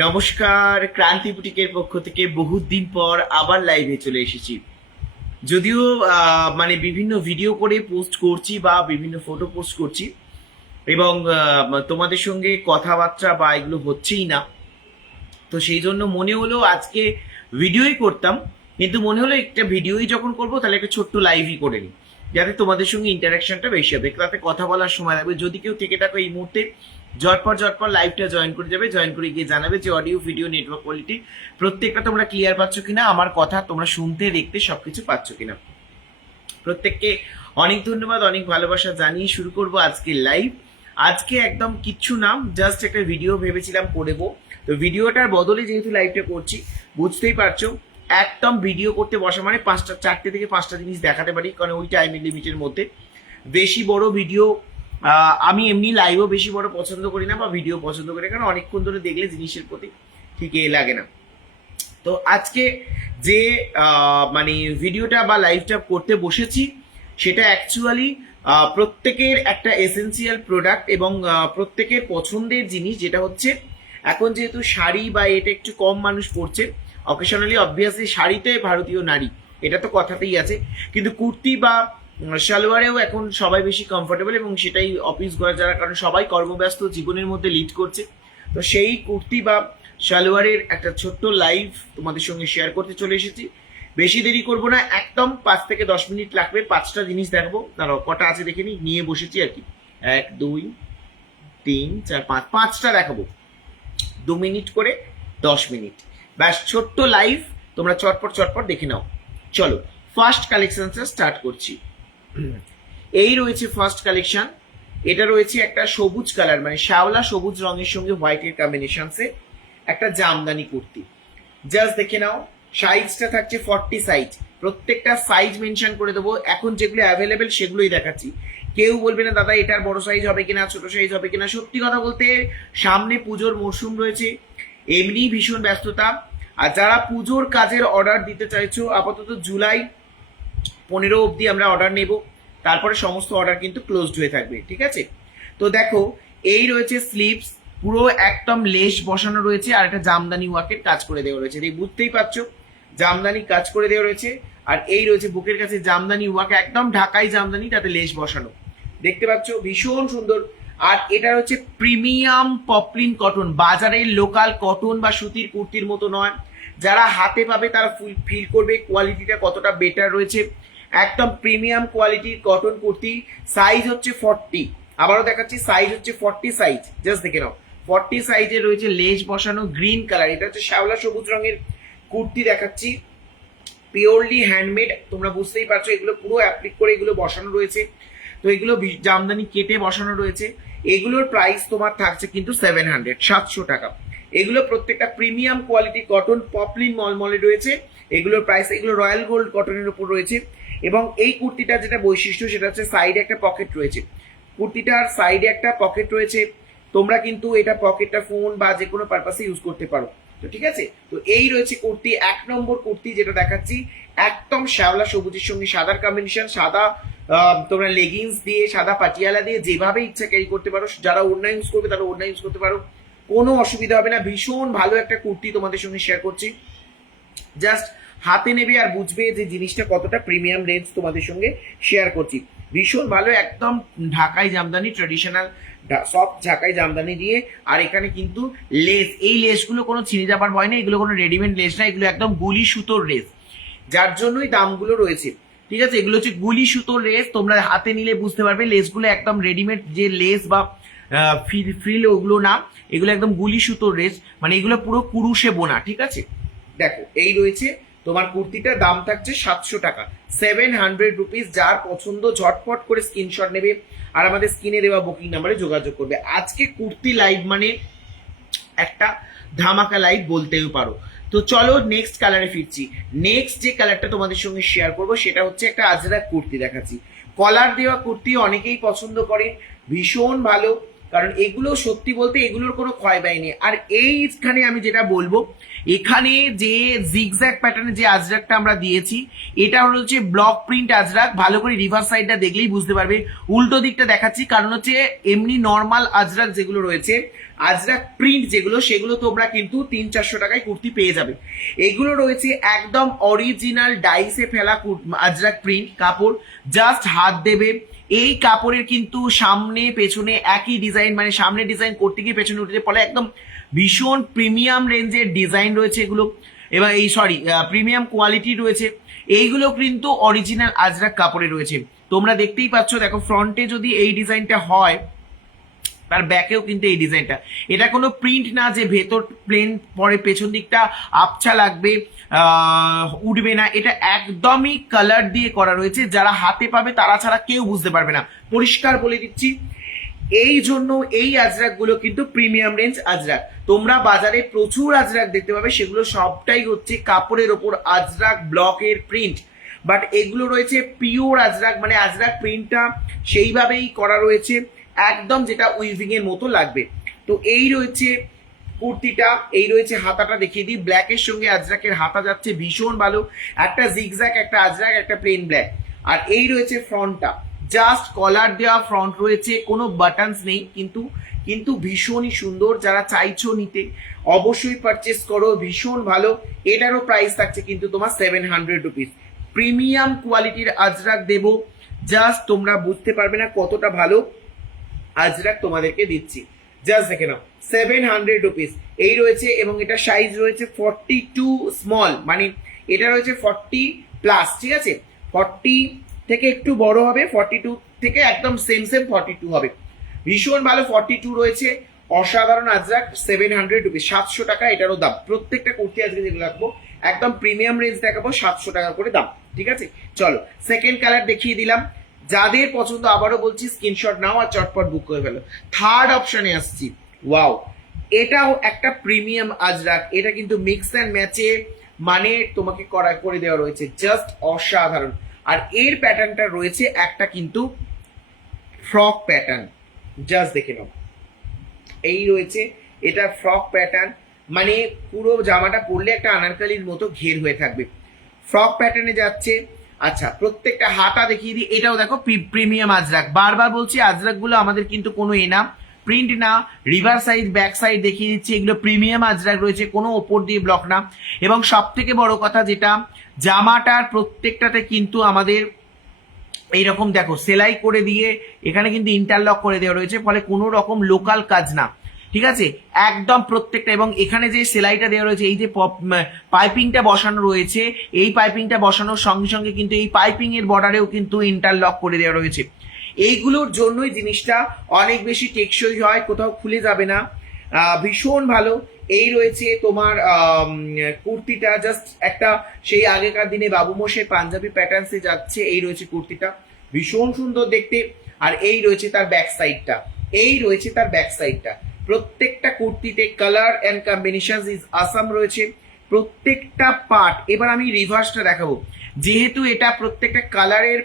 নমস্কার, ক্রান্তি বুটিকের পক্ষ থেকে বহুত দিন পর আবার লাইভে চলে এসেছি। যদিও মানে বিভিন্ন ভিডিও করে পোস্ট করছি বা বিভিন্ন ফটো পোস্ট করছি, এবং তোমাদের সঙ্গে কথাবার্তা বা এগুলো হচ্ছেই না। তো সেই জন্য মনে হলো আজকে ভিডিওই করতাম, কিন্তু মনে হলো একটা ভিডিওই যখন করব, তাহলে একটা ছোট্ট লাইভই করে নিই, যাতে তোমাদের সঙ্গে ইন্টারাকশনটা বেশি হবে। তাতে কথা বলার সময় লাগবে। যদি কেউ থেকে থাকো এই মুহূর্তে ঝটপট ঝটপট লাইভটা জয়েন করে যাবে। জয়েন করে গিয়ে জানাবে যে অডিও ভিডিও নেটওয়ার্ক কোয়ালিটি প্রত্যেকটা তোমরা ক্লিয়ার পাচ্ছ কিনা, আমার কথা তোমরা শুনতে, দেখতে সবকিছু পাচ্ছ কিনা। প্রত্যেককে অনেক ধন্যবাদ, অনেক ভালোবাসা জানিয়ে শুরু করব আজকে লাইভ আজকে একদম কিচ্ছু নাম জাস্ট একটা ভিডিও ভেবেছিলাম করব তো ভিডিওটার বদলে যেহেতু লাইভটা করছি, বুঝতেই পারছ, একদম ভিডিও করতে বসা মানে পাঁচটা, চারটে থেকে পাঁচটা জিনিস দেখাতে পারি, কারণ ওই টাইম লিমিটের মধ্যে। বেশি বড় ভিডিও আমি এমনি লাইভও বেশি বড় পছন্দ করি না বা ভিডিও পছন্দ করি না, কারণ অনেকক্ষণ ধরে দেখলে জিনিসের প্রতি ঠিক লাগে না। তো আজকে যে মানে ভিডিওটা বা লাইভটা করতে বসেছি, সেটা অ্যাকচুয়ালি প্রত্যেকের একটা এসেন্সিয়াল প্রোডাক্ট এবং প্রত্যেকের পছন্দের জিনিস, যেটা হচ্ছে, এখন যেহেতু শাড়ি বা এটা একটু কম মানুষ পরছে অকেশনালি অবভিয়াসলি শাড়িতে ভারতীয় নারী, এটা তো কথাতেই আছে, কিন্তু কুর্তি বা সালোয়ারেও এখন সবাই বেশি কমফোর্টেবল এবং সেটাই অফিস করা যারা, কারণ সবাই কর্মব্যস্ত জীবনের মধ্যে লিড করছে। তো সেই কুর্তি বা সালোয়ারের একটা ছোট্ট লাইভ তোমাদের সঙ্গে শেয়ার করতে চলে এসেছি। বেশি দেরি করব না, একদম পাঁচ থেকে দশ মিনিট লাগবে, পাঁচটা জিনিস দেখব। তারা কটা আছে দেখে নি নিয়ে বসেছি আর কি। এক, দুই, তিন, চার, পাঁচ, পাঁচটা দেখাবো। দু মিনিট করে দশ মিনিট। ব্যাস, ছোট্ট লাইভ তোমরা চটপট চটপট দেখে নাও। চলো ফার্স্ট কালেকশনটা স্টার্ট করছি। এই রয়েছে ফার্স্ট কালেকশন এটা রয়েছে একটা সবুজ কালার মানে শ্যাওলা সবুজ রঙের সঙ্গে হোয়াইটের কম্বিনেশনসে একটা জামদানি কুর্তি। জাস্ট দেখে নাও সাইজটা থাকছে ফর্টি সাইজ প্রত্যেকটা সাইজ মেনশন করে দেবো। এখন যেগুলো অ্যাভেলেবেল সেগুলোই দেখাচ্ছি। কেউ বলবে না, দাদা, এটার বড় সাইজ হবে কিনা, ছোট সাইজ হবে কিনা? সত্যি কথা বলতে, সামনে পুজোর মরশুম রয়েছে। এমনি ভীষণ ব্যস্ততা। আর যারা পুজোর কাজের অর্ডার দিতে চাইছো, আপাতত জুলাই পনেরো অবধি আমরা অর্ডার নেব। তারপরে সমস্ত অর্ডার কিন্তু ক্লোজড হয়ে থাকবে, ঠিক আছে? তো দেখো, এই রয়েছে স্লিপস পুরো একদম লেস বসানো রয়েছে আর একটা জামদানি ওয়াকের কাজ করে দেওয়া রয়েছে। এই বুঝতেই পারছ, জামদানি কাজ করে দেওয়া রয়েছে। আর এই রয়েছে বুকের কাছে জামদানি ওয়ার্ক একদম ঢাকাই জামদানি, তাতে লেস বসানো। দেখতে পাচ্ছ, ভীষণ সুন্দর। আর এটা হচ্ছে প্রিমিয়াম পপলিন কটন বাজারের লোকাল কটন বা সুতির কুর্তির মতো নয়। যারা হাতে পাবে তারা ফিল করবে কোয়ালিটিটা কতটা বেটার রয়েছে। একদম প্রিমিয়াম কোয়ালিটির কটন কুর্তি সাইজ হচ্ছে ফর্টি আবারও দেখাচ্ছি সাইজ হচ্ছে ফর্টি সাইজ জাস্ট দেখে নাও। ফর্টি সাইজে রয়েছে লেস বসানো গ্রিন কালার এটা হচ্ছে শ্যাওলা সবুজ রঙের কুর্তি দেখাচ্ছি। পিওরলি হ্যান্ডমেড তোমরা বুঝতেই পারছ, এগুলো পুরো অ্যাপ্লিক করে এগুলো বসানো রয়েছে। তো এগুলো জামদানি কেটে বসানো রয়েছে। এগুলোর প্রাইস তোমার থাকছে কিন্তু সেভেন হান্ড্রেড সাতশো টাকা। এগুলো প্রত্যেকটা প্রিমিয়াম কোয়ালিটি কটন পপলিন মলমলে রয়েছে। এগুলোর প্রাইস এগুলো রয়্যাল গোল্ড কটনের উপর রয়েছে। এবং এই কুর্তিটার যেটা বৈশিষ্ট্য, সেটা হচ্ছে সাইডে একটা পকেট রয়েছে। কুর্তিটার সাইডে একটা পকেট রয়েছে। তোমরা কিন্তু এটা পকেটটা ফোন বা যে কোনো পারপাসে ইউজ করতে পারো। তো ঠিক আছে? তো এই রয়েছে কুর্তি। এক নম্বর কুর্তি যেটা দেখাচ্ছি, একদম শ্যাওলা সবুজের সঙ্গে সাদার কম্বিনেশন সাদা তোমরা লেগিংস দিয়ে, সাদা পাটিয়ালা দিয়ে যেভাবে ইচ্ছা ক্যারি করতে পারো। যারা ওড়না ইউজ করবে, তারা ওড়না ইউজ করতে পারো। কোনো অসুবিধা হবে না। ভীষণ ভালো একটা কুর্তি তোমাদের সঙ্গে শেয়ার করছি। জাস্ট হাতে নেবে আর বুঝবে যে জিনিসটা কতটা প্রিমিয়াম রেঞ্জ তোমাদের সঙ্গে শেয়ার করছি। ভীষণ ভালো, একদম ঢাকাই জামদানি ট্রেডিশনাল সব ঢাকাই জামদানি দিয়ে। আর এখানে কিন্তু লেস এই লেসগুলো কোনো ছিঁড়ে যাবার ভয় না এগুলো কোনো রেডিমেড লেস না, এগুলো একদম গুলি সুতোর রেস যার জন্যই দামগুলো রয়েছে। ঠিক আছে, এগুলো হচ্ছে গুলি সুতোর লেস তোমরা হাতে নিলে বুঝতে পারবে লেসগুলো একদম রেডিমেড যে লেস বা ফ্রিল ওগুলো না, এগুলো একদম গুলি সুতোর রেস মানে এগুলো পুরো কুরুশে বোনা, ঠিক আছে? দেখো, এই রয়েছে তোমার কুর্তিটার দাম থাকছে সাতশো টাকা। সেভেন হান্ড্রেড রুপিস যার পছন্দ, ঝটপট করে স্ক্রিনশট নেবে আর আমাদের স্ক্রিনে দেওয়া বুকিং নাম্বারে যোগাযোগ করবে। আজকে কুর্তি লাইভ মানে একটা ধামাকা লাইভ বলতেও পারো। তো চলো নেক্সট কালারে ফিরছি। নেক্সট যে কালারটা তোমাদের সঙ্গে শেয়ার করব, সেটা হচ্ছে একটা আজরাক কুর্তি দেখাচ্ছি। কলার দেওয়া কুর্তি অনেকেই পছন্দ করে, ভীষণ ভালো। কারণ এগুলো সত্যি বলতে এগুলোর কোনো ক্ষয় ব্যয় নেই। আর এইখানে আমি যেটা বলব এখানে যে জিগজ্যাক প্যাটার্নে যে আজরাকটা আমরা দিয়েছি, এটা হলো হচ্ছে ব্লক প্রিন্ট আজরাক। ভালো করে রিভার সাইডটা দেখলেই বুঝতে পারবে। উল্টো দিকটা দেখাচ্ছি, কারণ হচ্ছে এমনি নর্মাল আজরাক যেগুলো রয়েছে, আজরাক প্রিন্ট যেগুলো, সেগুলো তোমরা কিন্তু তিন চারশো টাকায় কুর্তি পেয়ে যাবে। এগুলো রয়েছে একদম অরিজিনাল ডাইসে ফেলা আজরাক প্রিন্ট কাপড়। জাস্ট হাত দেবে। এই কাপড়ের কিন্তু সামনে, পেছনে একই ডিজাইন মানে সামনে ডিজাইন করতে গিয়ে পেছনে উঠতে ফলে একদম ভীষণ প্রিমিয়াম রেঞ্জের ডিজাইন রয়েছে এগুলো। এবং এই সরি প্রিমিয়াম কোয়ালিটি রয়েছে। এইগুলো কিন্তু অরিজিনাল আজরাক কাপড়ে রয়েছে। তোমরা দেখতেই পাচ্ছ, দেখো, ফ্রন্টে যদি এই ডিজাইনটা হয়, তার ব্যাকেও কিন্তু এই ডিজাইনটা। এটা কোনো প্রিন্ট না যে ভেতর প্লেন পরে পেছন দিকটা আবছা লাগবে উঠবে না। এটা একদমই কালার দিয়ে করা রয়েছে। যারা হাতে পাবে, তারা ছাড়া কেউ বুঝতে পারবে না। পরিষ্কার বলে দিচ্ছি এই জন্য এই আজরাকগুলো কিন্তু প্রিমিয়াম রেঞ্জ আজরাক তোমরা বাজারে প্রচুর আজরাক দেখতে পাবে, সেগুলো সবটাই হচ্ছে কাপড়ের ওপর আজরাক ব্লকের প্রিন্ট বাট এগুলো রয়েছে পিওর আজরাক মানে আজরাক প্রিন্টটা সেইভাবেই করা রয়েছে, একদম যেটা উইভিং এর মতো লাগবে। তো এই রয়েছে কুর্তিটা, এই রয়েছে হাতাটা দেখিয়ে দিই। ব্ল্যাকের সঙ্গে আজরাকের হাতা যাচ্ছে ভীষণ ভালো। একটা জিগজ্যাক একটা আজরাক একটা প্লেন ব্ল্যাক আর এই রয়েছে ফ্রন্টটা জাস্ট কলার দেওয়া ফ্রন্ট রয়েছে, কোনো বাটনস নেই, কিন্তু কিন্তু ভীষণই সুন্দর যারা চাইছো নিতে, অবশ্যই পারচেস করো, ভীষণ ভালো, এটারও প্রাইস থাকছে কিন্তু তোমার সেভেন হান্ড্রেড রুপিস প্রিমিয়াম কোয়ালিটির আজরাক দেবো জাস্ট তোমরা বুঝতে পারবে না কতটা ভালো আজরাক তোমাদেরকে দিচ্ছি। জাস্ট দেখে নাও সেভেন হান্ড্রেড রুপিস এই রয়েছে এবং এটা সাইজ রয়েছে ফর্টি টু স্মল মানে এটা রয়েছে ফর্টি প্লাস ঠিক আছে? ফর্টি থেকে একটু বড় হবে ফর্টি টু থেকে একদম সেম সেম ফর্টি টু হবে। ভীষণ ভালো ফর্টি টু রয়েছে। অসাধারণ আজরাক সেভেন হান্ড্রেড রুপিস সাতশো টাকা এটারও দাম। প্রত্যেকটা কুর্তি আজকে যেগুলো রাখব, একদম প্রিমিয়াম রেঞ্জ দেখাবো, সাতশো টাকা করে দাম। ঠিক আছে? চলো সেকেন্ড কালার দেখিয়ে দিলাম। যাদের পছন্দ, আবারও বলছি স্ক্রিনশট নাও আর চটপট বুক করে ফেলো। থার্ড অপশনে আসছি। ওয়াও এটাও একটা প্রিমিয়াম আজরাক এটা কিন্তু মিক্স অ্যান্ড ম্যাচে মানে তোমাকে করা, করে দেওয়া রয়েছে। জাস্ট অসাধারণ। আর এর প্যাটার্নটা রয়েছে একটা কিন্তু ফ্রক প্যাটার্ন জাস্ট দেখে নাও। এই রয়েছে, এটা ফ্রক প্যাটার্ন মানে পুরো জামাটা পরলে একটা আনারকালির মতো ঘের হয়ে থাকবে। ফ্রক প্যাটার্নে যাচ্ছে আচ্ছা প্রত্যেকটা হাতা দেখিয়ে দিই। এটাও দেখো প্রিমিয়াম আজরাক। বারবার বলছি আজরাকগুলো আমাদের কিন্তু কোনো এ না। প্রিন্ট না রিভার সাইড ব্যাক সাইড দেখিয়ে দিচ্ছি। এগুলো প্রিমিয়াম আজরাক রয়েছে, কোনো ওপর দিয়ে ব্লক না। এবং সব থেকে বড় কথা যেটা জামাটার প্রত্যেকটাতে কিন্তু আমাদের এইরকম দেখো, সেলাই করে দিয়ে এখানে কিন্তু ইন্টারলক করে দেওয়া রয়েছে, ফলে কোনো রকম লোকাল কাজ না। ঠিক আছে? একদম প্রত্যেকটা, এবং এখানে যে সেলাইটা দেওয়া রয়েছে, এই যে পাইপিংটা বসানো রয়েছে, এই পাইপিংটা বসানোর সঙ্গে সঙ্গে কিন্তু এই পাইপিং এর বর্ডারেও কিন্তু ইন্টারলক করে দেওয়া রয়েছে। এইগুলোর জন্যই জিনিসটা অনেক বেশি টেকসই হয়, কোথাও খুলে যাবে না। ভীষণ ভালো। এই রয়েছে তোমার কুর্তিটা। জাস্ট একটা সেই আগেকার দিনে বাবু পাঞ্জাবি প্যাটার্নসে যাচ্ছে, এই রয়েছে কুর্তিটা। ভীষণ সুন্দর দেখতে। আর এই রয়েছে তার ব্যাক সাইডটা এই রয়েছে তার ব্যাক সাইডটা প্রত্যেকটা কুর্তিতে colour and combination is awesome রয়েছে। প্রত্যেকটা পার্ট এবার আমি রিভার্সটা দেখাবো। যেহেতু এটা প্রত্যেকটা কালারের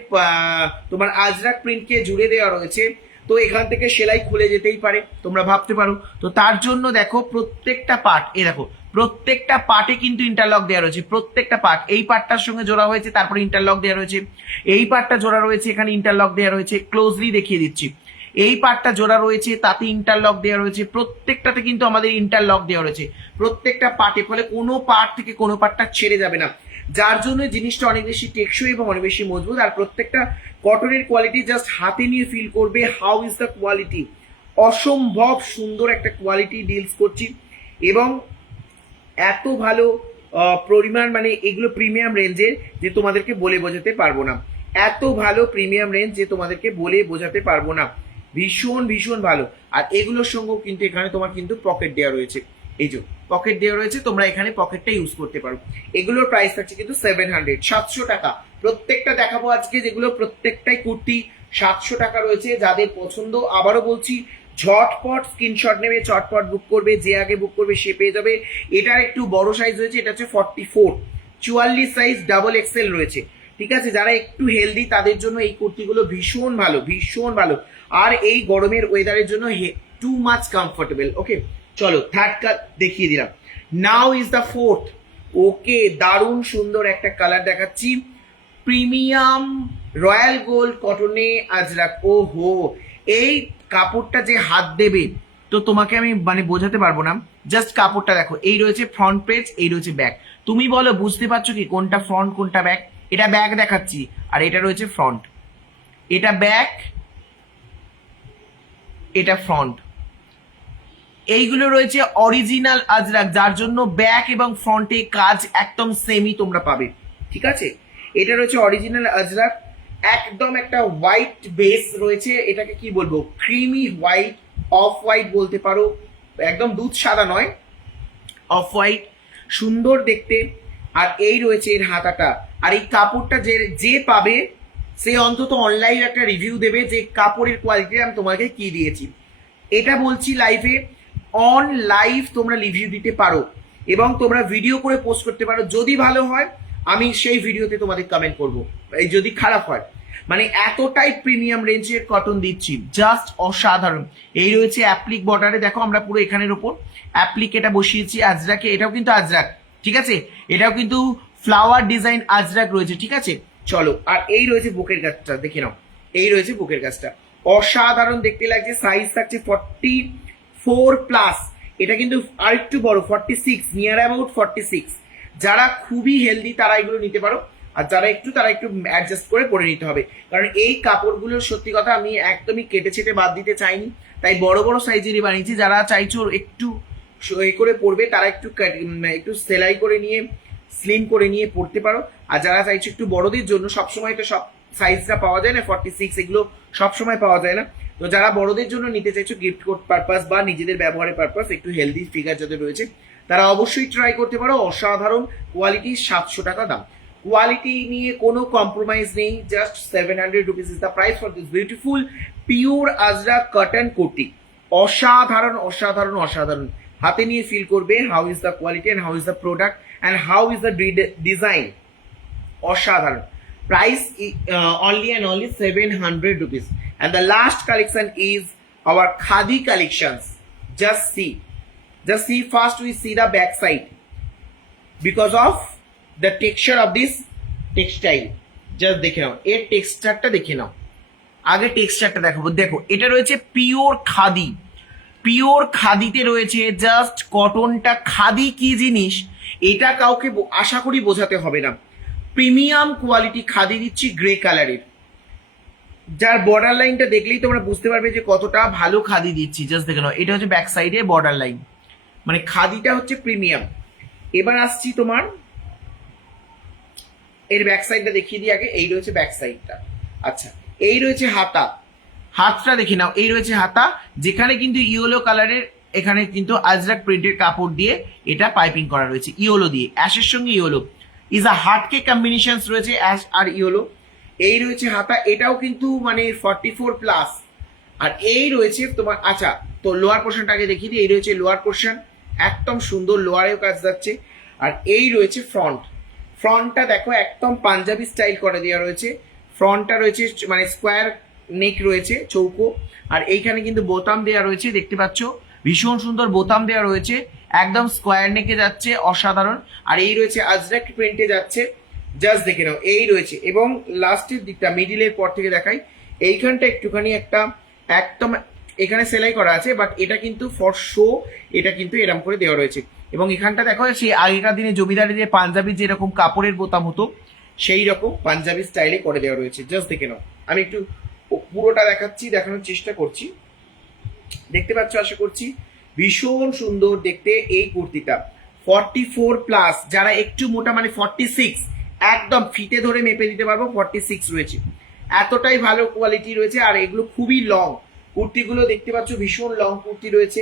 তোমার আজরাক প্রিন্টকে জুড়ে দেওয়া রয়েছে তো এখান থেকে সেলাই খুলে যেতেই পারে, তোমরা ভাবতে পারো। তো তার জন্য দেখো প্রত্যেকটা পার্ট এ দেখো, প্রত্যেকটা পার্টে কিন্তু ইন্টারলক দেওয়া রয়েছে। প্রত্যেকটা পার্ট, এই পার্টটার সঙ্গে জোড়া হয়েছে, তারপরে ইন্টারলক দেওয়া রয়েছে। এই পার্টটা জোড়া রয়েছে, এখানে ইন্টারলক দেওয়া রয়েছে। ক্লোজলি দেখিয়ে দিচ্ছি। এই পার্টটা জোড়া রয়েছে, তাতে ইন্টারলক দেওয়া রয়েছে। প্রত্যেকটাতে কিন্তু আমাদের ইন্টারলক দেওয়া রয়েছে। প্রত্যেকটা পার্টে, ফলে কোনো পার্ট থেকে কোনো পার্টটা ছেড়ে যাবে না। যার জন্য জিনিসটা অনেক বেশি টেকসই এবং অনেক বেশি মজবুত, আর প্রত্যেকটা কটনের কোয়ালিটি জাস্ট হাতে নিয়ে ফিল করবে হাউ ইজ দ্য কোয়ালিটি অসম্ভব সুন্দর একটা কোয়ালিটি ডিলস করছি এবং এত ভালো পরিমাণ মানে এগুলো প্রিমিয়াম রেঞ্জের যে তোমাদেরকে বলে বোঝাতে পারব না। এত ভালো প্রিমিয়াম রেঞ্জ যে তোমাদেরকে বলে বোঝাতে পারব না। ভীষণ ভীষণ ভালো। আর এগুলোর সঙ্গেও কিন্তু এখানে তোমার কিন্তু পকেট দেওয়া রয়েছে। এই যে পকেট দেওয়া রয়েছে, তোমরা এখানে পকেটটা ইউজ করতে পারো। এগুলোর প্রাইস থাকছে কিন্তু সেভেন হান্ড্রেড সাতশো টাকা। প্রত্যেকটা দেখাবো আজকে, যেগুলো প্রত্যেকটাই কুর্তি, সাতশো টাকা রয়েছে। যাদের পছন্দ, আবারও বলছি, ঝটপট স্ক্রিনশট নেবে, চটপট বুক করবে, যে আগে বুক করবে সে পেয়ে যাবে। এটার একটু বড় সাইজ রয়েছে, এটা হচ্ছে ফর্টি ফোর চুয়াল্লিশ সাইজ ডাবল এক্সেল রয়েছে। ঠিক আছে, যারা একটু হেলদি তাদের জন্য এই কুর্তিগুলো ভীষণ ভালো ভীষণ ভালো। আর এই গরমের ওয়েদারের জন্য টু মাচ কমফোর্টেবল ওকে চলো থার্ড কাট দেখিয়ে দিলাম। Now is the fourth okay দারুণ সুন্দর একটা কালার দেখাচ্ছি। প্রিমিয়াম রয়্যাল গোল্ড কটনে আজরাক ও হো এই কাপড়টা যে হাত দেবে, তো তোমাকে আমি মানে বোঝাতে পারব না। জাস্ট কাপড়টা দেখো, এই রয়েছে ফ্রন্ট পেজ এই রয়েছে ব্যাক তুমি বলো, বুঝতে পারছ কি কোনটা ফ্রন্ট কোনটা ব্যাক এটা ব্যাক দেখাচ্ছি, আর এটা রয়েছে ফ্রন্ট এটা ব্যাক এটা ফ্রন্ট এইগুলো রয়েছে অরিজিনাল আজরাক, যার জন্য ব্যাক এবং ফ্রন্টে কাজ একদম সেমই তোমরা পাবে, ঠিক আছে? এটা রয়েছে অরিজিনাল আজরাক, একদম একটা হোয়াইট বেস রয়েছে, এটাকে কি বলব ক্রিমি হোয়াইট অফ হোয়াইট বলতে পারো, একদম দুধ সাদা নয় অফ হোয়াইট সুন্দর দেখতে, আর এই রয়েছে এর হাতাটা, আর এই কাপড়টা যে যে পাবে, সে অন্তত অনলাইন একটা রিভিউ দেবে যে কাপড়ের কোয়ালিটি আমি তোমাকে কি দিয়েছি। এটা বলছি লাইভে অন লাইভ তোমরা রিভিউ দিতে পারো এবং তোমরা ভিডিও করে পোস্ট করতে পারো। যদি ভালো হয়, আমি সেই ভিডিওতে তোমাদের কমেন্ট করব। এই যদি খারাপ হয়। মানে এতটাই প্রিমিয়াম রেঞ্জের কটন দিচ্ছি। জাস্ট অসাধারণ। এই রয়েছে অ্যাপ্লিক বর্ডারে দেখো আমরা পুরো এখানের ওপর। অ্যাপ্লিক এটা বসিয়েছি আজরাকে এটাও কিন্তু আজরাক ঠিক আছে? এটাও কিন্তু ফ্লাওয়ার ডিজাইন আজরাক রয়েছে, ঠিক আছে? চলো, আর এই রয়েছে বুকের গাছটা, দেখে নাও। এই রয়েছে বুকের গাছটা। অসাধারণ দেখতে লাগছে সাইজ থাকছে ফর্টি ফোর প্লাস। এটা কিন্তু আরেকটু বড় forty six near about forty six যারা খুবই হেলদি তারা এগুলো নিতে পারো। আর যারা একটু, তারা একটু অ্যাডজাস্ট করে পরে নিতে হবে। কারণ এই কাপড়গুলোর সত্যি কথা আমি একদমই কেটে ছেটে বাদ দিতে চাইনি। তাই বড় বড় সাইজেরই বানিয়েছি। যারা চাইছো একটু এ করে পরবে, তারা একটু একটু সেলাই করে নিয়ে স্লিম করে নিয়ে পড়তে পারো। আর যারা চাইছো একটু বড়দের জন্য, সবসময় তো সব সাইজটা পাওয়া যায় না ফর্টি সিক্স এগুলো সবসময় পাওয়া যায় না। তো যারা বড়দের জন্য নিতে চাইছো গিফট কোড পারপাস বা নিজেদের ব্যবহারের পারপাস একটু হেলদি ফিগার যাদের রয়েছে, তারা অবশ্যই ট্রাই করতে পারো। অসাধারণ কোয়ালিটি সাতশো টাকা দাম। কোয়ালিটি নিয়ে কোনো কম্প্রোমাইজ নেই just seven hundred rupees is the price for this beautiful pure Ezra cotton কোটি অসাধারণ অসাধারণ অসাধারণ। হাতে নিয়ে ফিল করবে how is the quality and how is the product and how is the design অসাধারণ। Price only and only seven hundred rupees and the last collection is our khadi collections just see just see first we see the back side because of the texture of this textile just দেখে নাও। এর টেক্সচারটা দেখে নাও। আগে টেক্সচারটা দেখাবো। দেখো, এটা রয়েছে pure khadi pure খাদিতে রয়েছে জাস্ট কটনটা খাদি কি জিনিস? এটা কাউকে আশা করি বোঝাতে হবে না। প্রিমিয়াম কোয়ালিটি খাদি দিচ্ছি গ্রে কালারের। যার বর্ডার লাইনটা দেখলেই তোমরা বুঝতে পারবে যে কতটা ভালো খাদি দিচ্ছি। জাস্ট দেখে নাও, এটা হচ্ছে ব্যাক সাইডে বর্ডার লাইন মানে খাদিটা হচ্ছে প্রিমিয়াম। এবার আসছি তোমার, এর ব্যাক সাইডটা দেখিয়ে দিই আগে, এই রয়েছে ব্যাক সাইডটা আচ্ছা এই রয়েছে হাতা। হাতটা দেখে নাও, এই রয়েছে হাতা। যেখানে কিন্তু ইয়েলো কালারের এখানে কিন্তু আজরাক প্রিন্টের কাপড় দিয়ে এটা পাইপিং করা রয়েছে ইয়েলো দিয়ে। অ্যাশের সঙ্গে ইয়েলো ইজ আ হার্টকে কম্বিনেশন রয়েছে অ্যাশ আর ইয়েলো এই রয়েছে হাতা, এটাও কিন্তু মানে ফর্টি ফোর প্লাস আর এই রয়েছে তোমার আচ্ছা তো লোয়ার পোর্শনটা আগে দেখিয়ে দিই, এই রয়েছে লোয়ার পোর্শন একদম সুন্দর লোয়ারেও কাজ যাচ্ছে। আর এই রয়েছে ফ্রন্ট ফ্রন্টটা দেখো, একদম পাঞ্জাবি স্টাইল করে দেওয়া রয়েছে। ফ্রন্টটা রয়েছে মানে স্কোয়ার নেক রয়েছে, চৌকো। আর এইখানে কিন্তু বোতাম দেওয়া রয়েছে, দেখতে পাচ্ছ? ভীষণ সুন্দর বোতাম দেওয়া রয়েছে। একদম স্কোয়ার নেকে যাচ্ছে, অসাধারণ। আর এই রয়েছে আজরাক প্রিন্টে যাচ্ছে। জাস্ট দেখে নাও, এই রয়েছে। এবং লাস্টের দিকটা মিডিলের পর থেকে দেখাই, এইখানটা একটুখানি একটা একদম এখানে সেলাই করা আছে বাট এটা কিন্তু ফর শো এটা কিন্তু এরম করে দেওয়া রয়েছে। এবং এখানটা দেখো সেই আগেকার দিনে জমিদারি যে পাঞ্জাবি যেরকম কাপড়ের বোতাম হতো, সেই রকম পাঞ্জাবি স্টাইলে করে দেওয়া রয়েছে। জাস্ট দেখে নাও। আমি একটু পুরোটা দেখাচ্ছি, দেখানোর চেষ্টা করছি। দেখতে পাচ্ছ, আশা করছি ভীষণ সুন্দর দেখতে এই কুর্তিটা। ফর্টি ফোর প্লাস যারা একটু মোটা মানে ফর্টি সিক্স একদম ফিতে ধরে মেপে দিতে পারব ফর্টি সিক্স রয়েছে। এতটাই ভালো কোয়ালিটি রয়েছে আর এগুলো খুবই লং কুর্তিগুলো দেখতে পাচ্ছ, ভীষণ লং কুর্তি রয়েছে।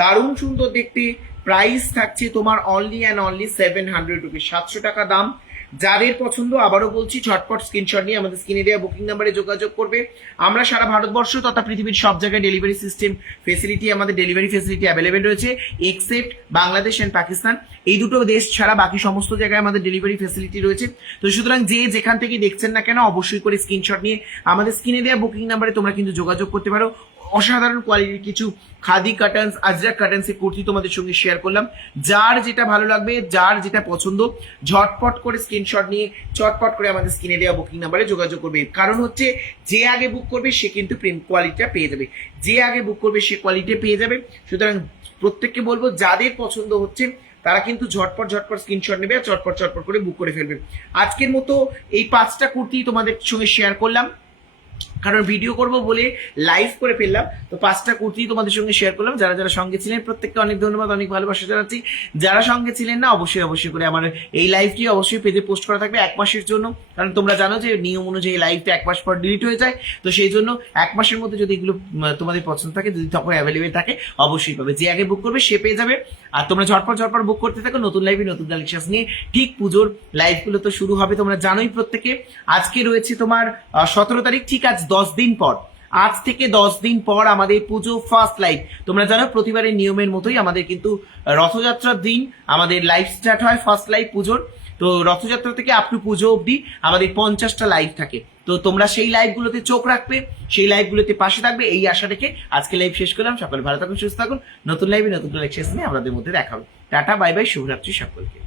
দারুণ সুন্দর দেখতে। প্রাইস থাকছে তোমার only and only seven hundred rupees সাতশো টাকা দাম। যাদের পছন্দ আবারও বলছি, ঝটপট স্ক্রিনশট নিয়ে আমাদের স্ক্রিনে দেওয়া বুকিং নাম্বারে যোগাযোগ করবে। আমরা সারা ভারতবর্ষ তথা পৃথিবীর সব জায়গায় ডেলিভারি সিস্টেম ফেসিলিটি আমাদের ডেলিভারি ফেসিলিটি অ্যাভেলেবেল রয়েছে এক্সেপ্ট বাংলাদেশ অ্যান্ড পাকিস্তান। এই দুটো দেশ ছাড়া বাকি সমস্ত জায়গায় আমাদের ডেলিভারি ফেসিলিটি রয়েছে। তো সুতরাং যে যেখান থেকে দেখছেন না কেন, অবশ্যই করে স্ক্রিনশট নিয়ে আমাদের স্ক্রিনে দেওয়া বুকিং নাম্বারে তোমরা কিন্তু যোগাযোগ করতে পারো। অসাধারণ কোয়ালিটির কিছু খাদি কাটান্স আজরাক কাটান্স কুর্তি তোমাদের সঙ্গে শেয়ার করলাম। যার যেটা ভালো লাগবে, যার যেটা পছন্দ, ঝটপট করে স্ক্রিন স্ক্রিনশট নিয়ে চটপট করে আমাদের স্ক্রিনে দেওয়া বুকিং নাম্বারে যোগাযোগ করবে। কারণ হচ্ছে, যে আগে বুক করবে, সে কিন্তু প্রিন্ট কোয়ালিটিটা পেয়ে যাবে। যে আগে বুক করবে, সে কোয়ালিটি পেয়ে যাবে। সুতরাং প্রত্যেককে বলব, যাদের পছন্দ হচ্ছে, তারা কিন্তু ঝটপট ঝটপট স্ক্রিনশট নেবে আর চটপট চটপট করে বুক করে ফেলবে। আজকের মতো এই পাঁচটা কুর্তি তোমাদের সঙ্গে শেয়ার করলাম। কারণ ভিডিও করব বলে লাইভ করে ফেললাম। তো পাঁচটা কুর্তি তোমাদের সঙ্গে শেয়ার করলাম। যারা যারা সঙ্গে ছিলেন, প্রত্যেককে অনেক ধন্যবাদ, অনেক ভালোবাসা জানাচ্ছি। যারা সঙ্গে ছিলেন না, অবশ্যই অবশ্যই করে আমার এই লাইভটি অবশ্যই পেজে পোস্ট করা থাকবে এক মাসের জন্য। কারণ তোমরা জানো যে নিয়ম অনুযায়ী লাইভটা এক মাস পর ডিলিট হয়ে যায়। তো সেই জন্য এক মাসের মধ্যে যদি এগুলো তোমাদের পছন্দ থাকে, যদি তখন অ্যাভেলেবেল থাকে, অবশ্যই পাবে। যে আগে বুক করবে, সে পেয়ে যাবে। আর তোমরা ঝটপট ঝটপট বুক করতে থাকো। নতুন লাইভে নতুন কালেকশন নিয়ে। ঠিক পুজোর লাইভগুলো তো শুরু হবে, তোমরা জানোই প্রত্যেকে। আজকে রয়েছে তোমার সতেরো তারিখ। ঠিক আজ দশ দিন পর। আজ থেকে দশ দিন পর আমাদের পুজো ফার্স্ট লাইভ তোমরা জানো, প্রতিবারের নিয়মের মতোই আমাদের কিন্তু রথযাত্রার দিন, আমাদের লাইভ স্টার্ট হয় ফার্স্ট লাইভ পুজোর। তো রথযাত্রা থেকে আপ টু পুজো অবধি আমাদের পঞ্চাশটা লাইভ থাকে। তো তোমরা সেই লাইভগুলোতে চোখ রাখবে, সেই লাইভগুলোতে পাশে থাকবে। এই আশা রেখে আজকে লাইভ শেষ করলাম। সকলে ভালো থাকুন, সুস্থ থাকুন। নতুন লাইভে নতুন কালেকশন নিয়ে আমাদের মধ্যে দেখা হবে। টাটা বাই বাই শুভরাত্রি সকলকে।